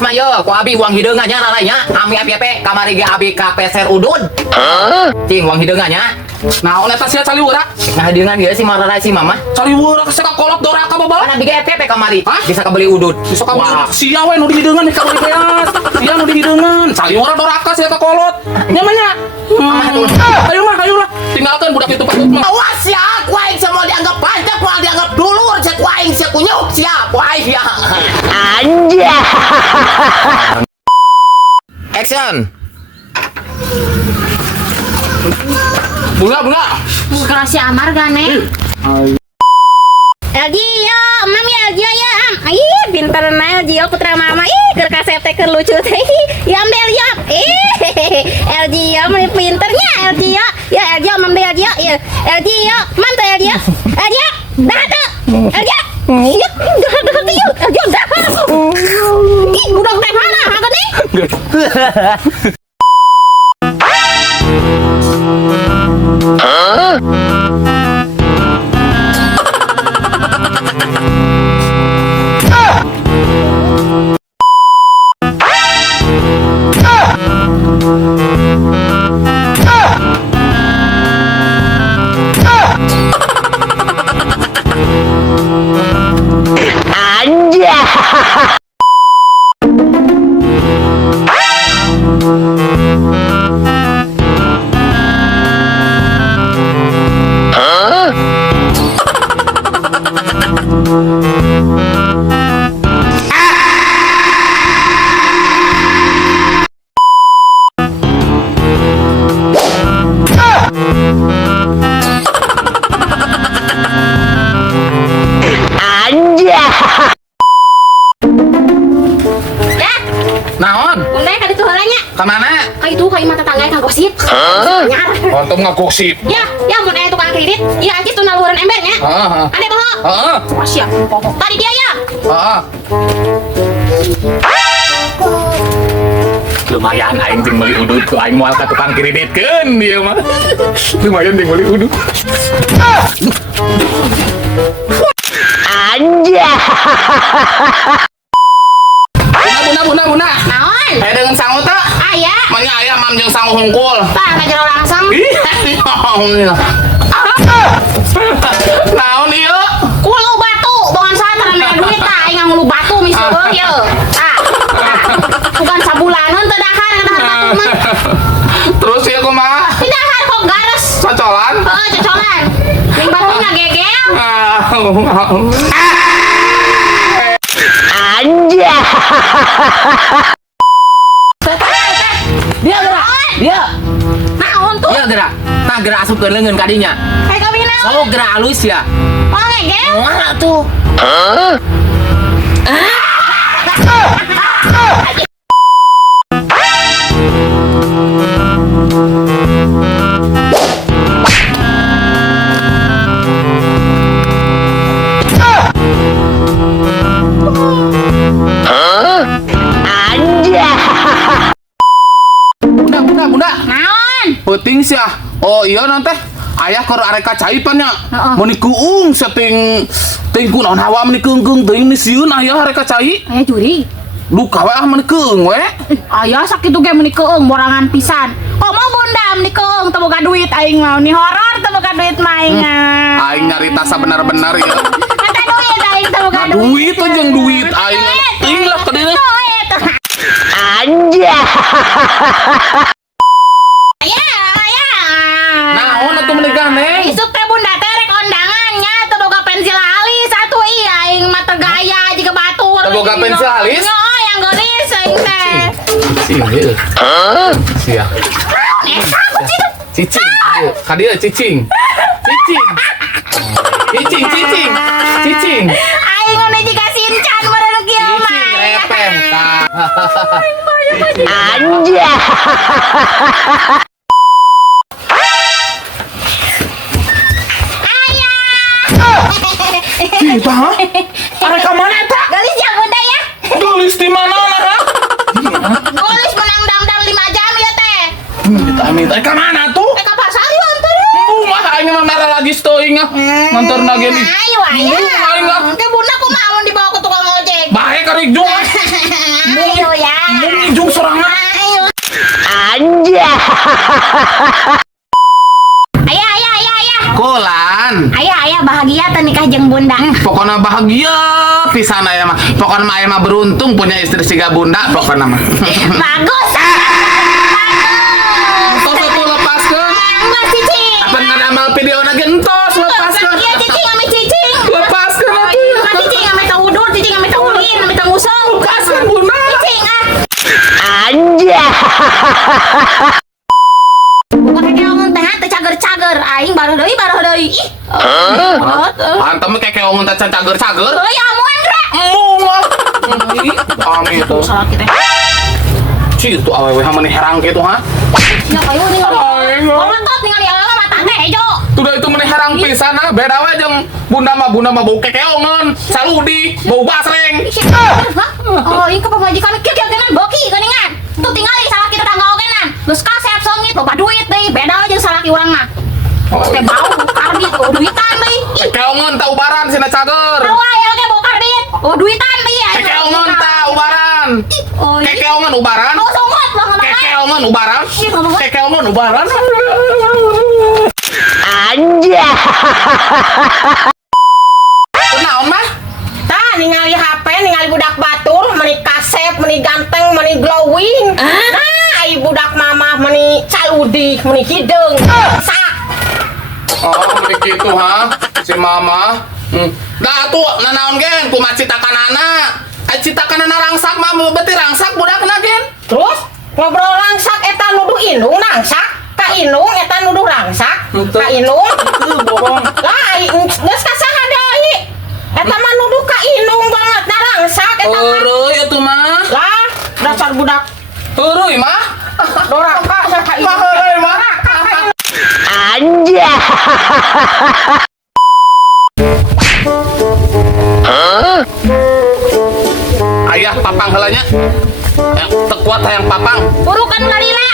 mah yo, ku abi uang hideungannya raranya, ami api kamari ge abi ka peser udud. Cing uang hideungannya. Nah, oleh tas sia caliwara. Nah hideungan dia si marara si mama. Caliwara ka kolot doraka bawa. Mana biga api kamari. Hah? Bisa kabeli udud. Bisa kamu sia we nu di hideungan di kabeli beas. Sia nu di hideungan. Caliwara doraka sia ka kolot. Nyamanya. Ayo lah. Tinggalkan budak itu patut mah. Awas ya, ku aing mau dianggap pajak, mau dianggap dulur, cek ku aing sia kunyuk sia, ku aing ya. Anja. Action. Bunga. Kerasi amar gane. Elgio, mami Elgio ya. Pinter na Elgio putra mama. Keur kasep teh keur lucu teh. Ya ambil ya. Elgio meni pinternya Elgio. Ya Elgio ambil Elgio. Ya Elgio, mantu Elgio. Elgio, dah tuh. Elgio. Iya, dah tuh. Elgio dah. Ih, budak teh mana? Haget nih. Naon? Udah ka ditu heulanya. Ka mana? Ka itu ka imah tetangga Kang Gosip. Nyar. Untung ngagosip. Ya mun aya tukang kredit, ieu anjir tuh naluhuran embernya. Heeh. Ade boho. Heeh. Wah siap. Tadi dia ya. Heeh. Lumayan aing jeung meuli udud ku aing moal ka tukang kreditkeun ieu mah. Lumayan jeung meuli udud. Anja. Buna. Naon? Dengan sangu teh. Aya. Manya aya mam jeung sangu hungkul. Tah ngajero langsung. Naon ieu? Ulu batu, bongan satran mea duit tah aing ngulu batu misalnya ieu. Tah. Bukan sabulaneun teh dahar batu mah. Terus ieu kumaha? Di dahar kok gares. Cocolan? Heeh, cocolan. Ming batunya gegel. Anja. Dia gerak. Dia. Naon tuh? Dia gerak. Tah gerak asupkeun leungeun ka dinya. Kayak kami naon? So gerak halus ya. Oh gegel. Mana tuh? Bunda. Naon? Penting sih ah. Oh iya nanti ayah keur arek kacaipannya. Heeh. Mun kuung setting kunaon hawa mun keung teuing misieun ayah arek kacai. Aya juri. Luka we ah mun keung we. Aya sakitu ge meuni keung borangan pisan. Kok mau bunda meuni keung teu boga duit aing mah ni horor teu boga duit maing. Aing nyarita sabenar-benar ya. Eta duit aing teu boga Nah, duit tuh jeung duit aing. Ting lah ka dieu. Duit. Anja. Aya. Naon atuh menikah neng? Isuk teh bunda teh rek ondangannya teu boga pensil alis atuh ieu aing mah teu gaya jiga batur. Teu boga pensil alis? Heeh, yang geulis aing teh. Cicing ieu. Sia. Cicing. Ka dieu cicing. Cicing. Aing udah dikasih can mereu kieu mah. Cicing repeh. Tah. Anja. Cinta, ha? Arek ka mana eta? Gelis ya bunda ya. Gelis di mana ha? Gelis menang dangdang 5 jam ya teh. Amit. Ka mana tuh? Teh ka pasar yuk antar. Mah aing mah nara lagi stoing ah. Nganter na gini. Ayo aya. Aing ah. Teh bunda kumaha mun dibawa ke tukang ojek. Bae ka Rijung. Ayo Ayah. Kulan. Ayah bahagia teh nikah jeung bunda. Pokoknya bahagia pisan aya mah. Pokoknya mah aya mah beruntung punya istri siga bunda pokoknya mah. Bagus. Tos atuh lepaskeun. Enggak cicing. Apa ngadamal video na gentos lepaskeun. Iya cicing ame cicing. Lepaskeun atuh. Cicing ame tawudur, cicing ame tawulin, ame tangusong. Lepaskeun bunda. Cicing Aja. Bukan kekeongan teh teh cager-cager. Aing baru deui. Ih. Antum mah kayak keongan teh cager-cager. Euy amuan rek. Muah. Ami itu. Salah kita. Citu awewe mah herang kitu ha. Ya kayu ningali. Ay, Otot ningali ala mata teh hejo. Sudah itu meneh herang pisan ha. Beda we jeung bunda mah bau kekeongan, saludi, bau basreng. Oh, ini kepemajikan kieu-kieu boki geuningan. Tuh tingali salah kita tangga ogenan. Geus kasep songit loba duit deui. Beda we jeung salaki urang mah. Teh bau karbit duitan deui. Kekeongan teh ubaran cenah cager. Tahu aya oge bau karbit. Oh duitan deui. Kekeongan teh ubaran. Oh, iya. Kekeongan ubaran. Oh, songot lah ngomong. Kekeongan ubaran. Kekeongan ubaran. Aja. Naon mah? Tah ningali HP, ningali budak batur, meni kasep, meni ganteng, meni glowing. Nah, ai budak mama meni caludi, meni hideung. Sak. Oh, begitu ha. Si mama. Dah tuh nanaon gen kumaha citakanana. Citakanana rangsak mah beuti rangsak budakna gen. Terus ngobrol langsak eta nuduh indung rangsak. Ka indung eta nuduh rangsak. Ka indung. Bohong. Lah ai geus kasaha deui. Eta mah nuduh ka indung banget na rangsak eta mah. Eueuy atuh mah. Lah, dasar budak Eueuy mah. doraka ka Mah indung. eueuy mah. Aja. Ayah papang heulanya. Yang tekuat hayang papang. Burukan ngalila.